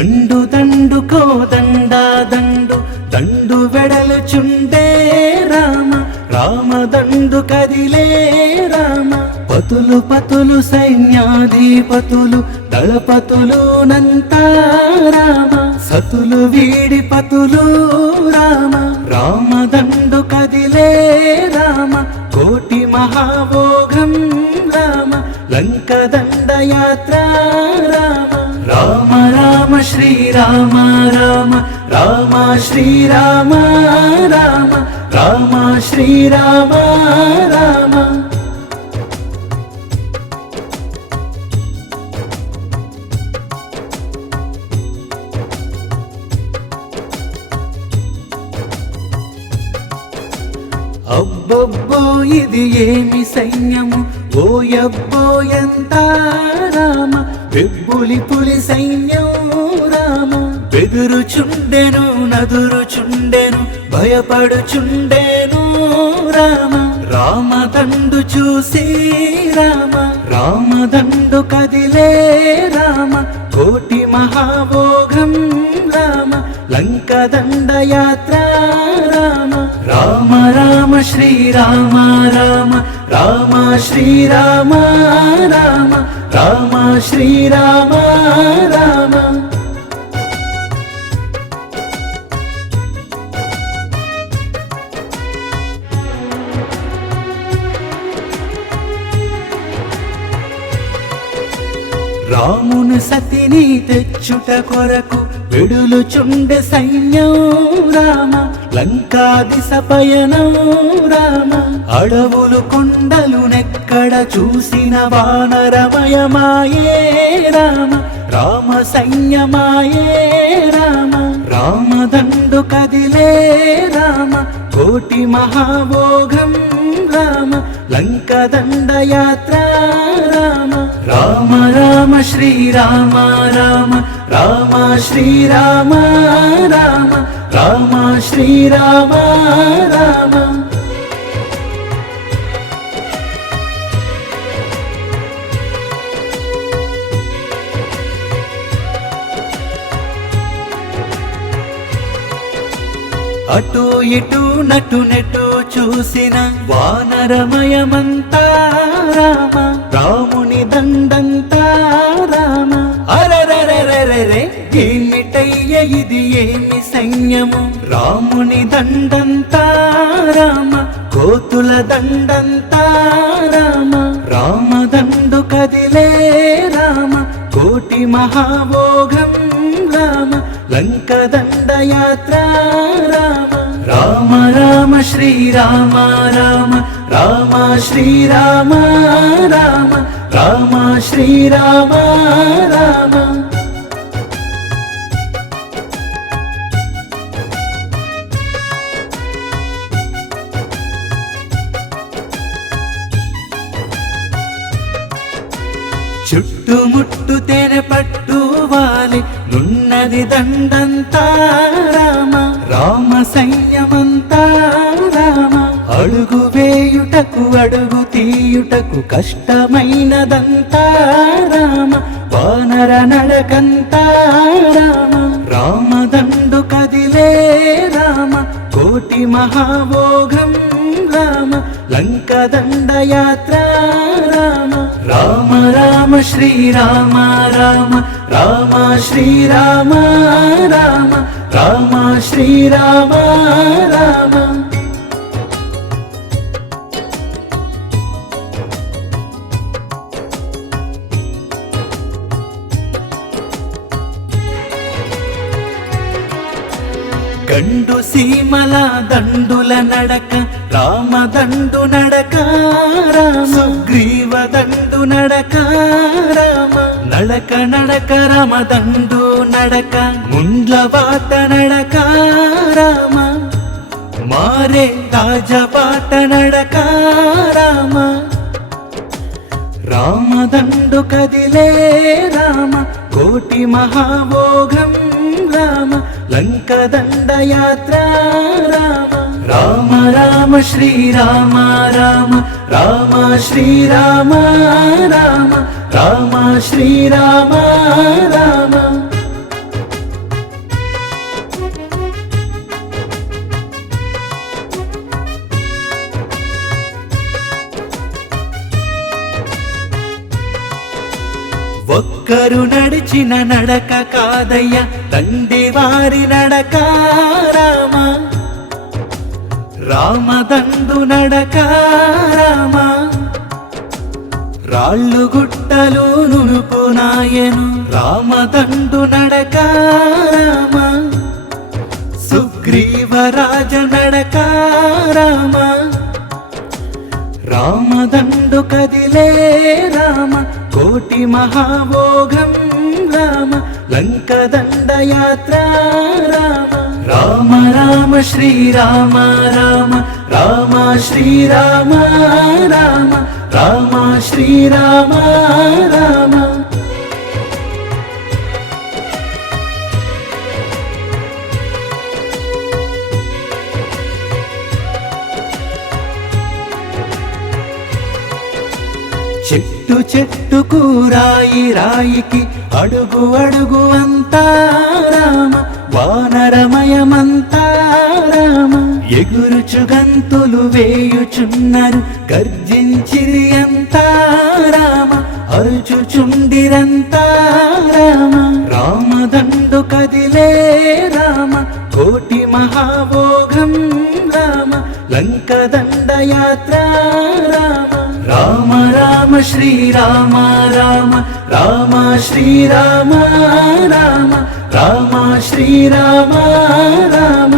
దండు దండుకో దండా దండు దండు వెడలుచుండే రామ రామ దండు కదిలే రామ పతులు పతులు సైన్యాధిపతులు దళపతులు నంతా రామ సతులు వీడి పతులు రామ రామ దండు కదిలే రామ కోటి మహాభోగం రామ లంక దండయాత్ర రామ రామ రామ శ్రీరామ రామ రామ శ్రీరామ రామ రామ శ్రీరామ రామ అబ్బబ్బో ఇది ఏమి సైన్యము ఓయబ్బో ఎంత రామ బెబ్బులి పులి సైన్యం రామ బెదురుచుండెను నదురుచుండెను భయపడుచుండెను రామ రామదండు చూసి రామ రామదండు కదిలే రామ కోటి మహాభోగం రామ లంక దండయాత్ర రామ రామ రామ శ్రీరామ రామ రామ శ్రీరామ రామ రామ శ్రీరామ రామ రాముని సతిని తెచ్చుట కొరకు వెడులుచుండె సైన్యం రామ లంకా దిశ పయనం రామ అడవులు కొండలు నెక్కడ చూసిన వానరమయమాయే రామ రామ సైన్యమాయే రామ రామదండు కదిలే రామ కోటి మహాభోగం రామ లంక దండయాత్ర రామ రామ రామ శ్రీరామ రామ రామ శ్రీరామ రామ రామ శ్రీరామ రామ అటు ఇటు నటు నెటు చూసిన వానరమయమంతా రామ రాముని దండంతా రామ అరరరరరే ఏమిటయ్య ఇది ఏమి సైన్యము రాముని దండంతా రామ కోతుల దండంతా రామ రామదండు కదిలే రామ కోటి మహాభోగం రామ లంక దండయాత్ర రామ రామ రామ శ్రీరామ రామ రామ శ్రీరామ రామ రామ శ్రీరామ రామ చుట్టుముట్టు తేనె పట్టు వాలి నున్నది దండంతా రామ రామ సైన్యమంతా రామ అడుగు వేయుటకు అడుగు తీయుటకు కష్టమైనదంతా రామ వానర నడకంతా రామ రామదండు కదిలే రామ కోటి మహాభోగం రామ లంక దండయాత్ర రామ రామ రామ శ్రీరామ రామ రామ శ్రీరామ రామ రామ శ్రీరామ రామ గండు సీమల దండుల నడక రామదండు నడక రామ సుగ్రీవ దండు నడక రామ నడక నడక రామదండు నడక ముండ్లబాట నడక రామ మారే రాజబాట నడక రామ రామదండు కదిలే రామ కోటి మహాభోగం రామ లంక దండయాత్ర రామ రామ రామ శ్రీరామ రామ రామ శ్రీరామ రామ రామ శ్రీరామ రామ ఒక్కరు నడిచిన నడక కాదయ్య తండ్రి వారి నడక రామ రామదండు నడక రామ రాళ్ళు గుట్టలు నునుపు నాయను రామదండు నడక రామ సుగ్రీవరాజ నడక రామ రామదండు కదిలే రామ కోటి మహాభోగం రామ లంక దండయాత్ర రామ రామ రామ శ్రీరామ రామ రామ శ్రీరామ రామ రామ శ్రీరామ రామ చెట్టు చెట్టుకు రాయి రాయికి అడుగు అడుగు అంతా రామ వానరమయమంతా రామ ఎగురుచు గంతులు వేయుచున్నారు గర్జించిరి అంతా రామ అరుచుచుండిరంతా రామ రామదండు కదిలే రామ కోటి మహాభోగం రామ లంక దండయాత్ర రామ రామ రామ శ్రీరామ రామ రామ శ్రీరామ రామ రామ శ్రీరామ రామ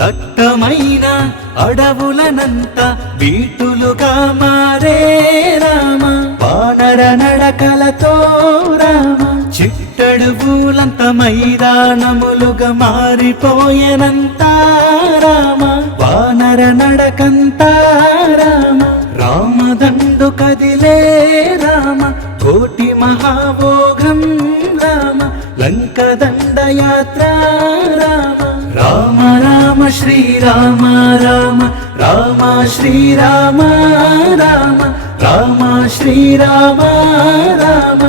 దట్టమైన అడవులనంత వీటులుగా మారే రామ వానర నడకలతో రామ చిట్టడుగులంత మైదానములుగా మారిపోయెనంత రామ వానర నడకంతా రామ రామదండు కదిలే రామ కోటి మహాభోగం రామ లంక దండయాత్ర రామ రామ రామ శ్రీరామ రామ రామ శ్రీరామ రామ రామ శ్రీరామ రామ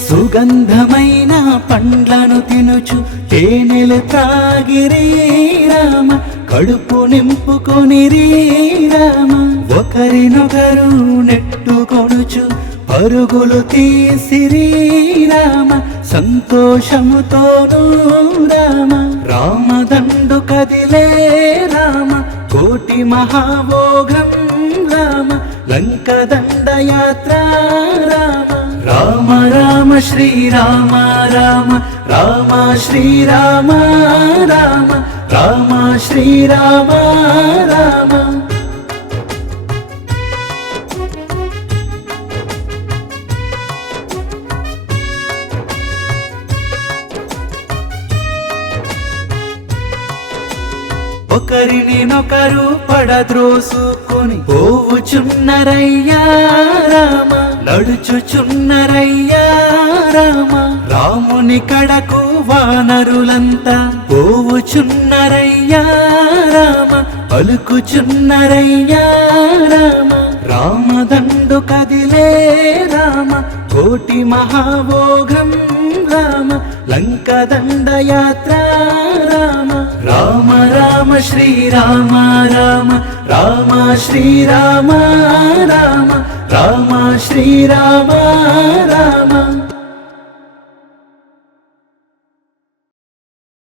సుగంధమైన పండ్లను తినుచు తేనెలు త్రాగిరి రామ కడుపు నింపుకొని రామ ఒకరినొకరు నెట్టుకొనుచు పరుగులు తీసిరి రామ సంతోషముతోనూ రామ రామదండు కదిలే రామ కోటి మహాభోగం రామ లంక దండయాత్ర రామ రామ రామ శ్రీరామ రామ రామ శ్రీరామ రామ రామ శ్రీరామ రామ ఒకరినొకరు పడద్రోసుకొని పోవుచున్నరయ్యా రామ నడుచుచున్నరయ్యా రామ రాముని కడకు వానరులంతా పోవుచున్నరయ్యా రామ పలుకుచున్నరయ్యా రామ రామదండు కదిలే రామ కోటి మహాభోగం రామ లంక దండయాత్ర రామ రామ రామ శ్రీరామ రామ రామ శ్రీరామ రామ రామ శ్రీరామ రామ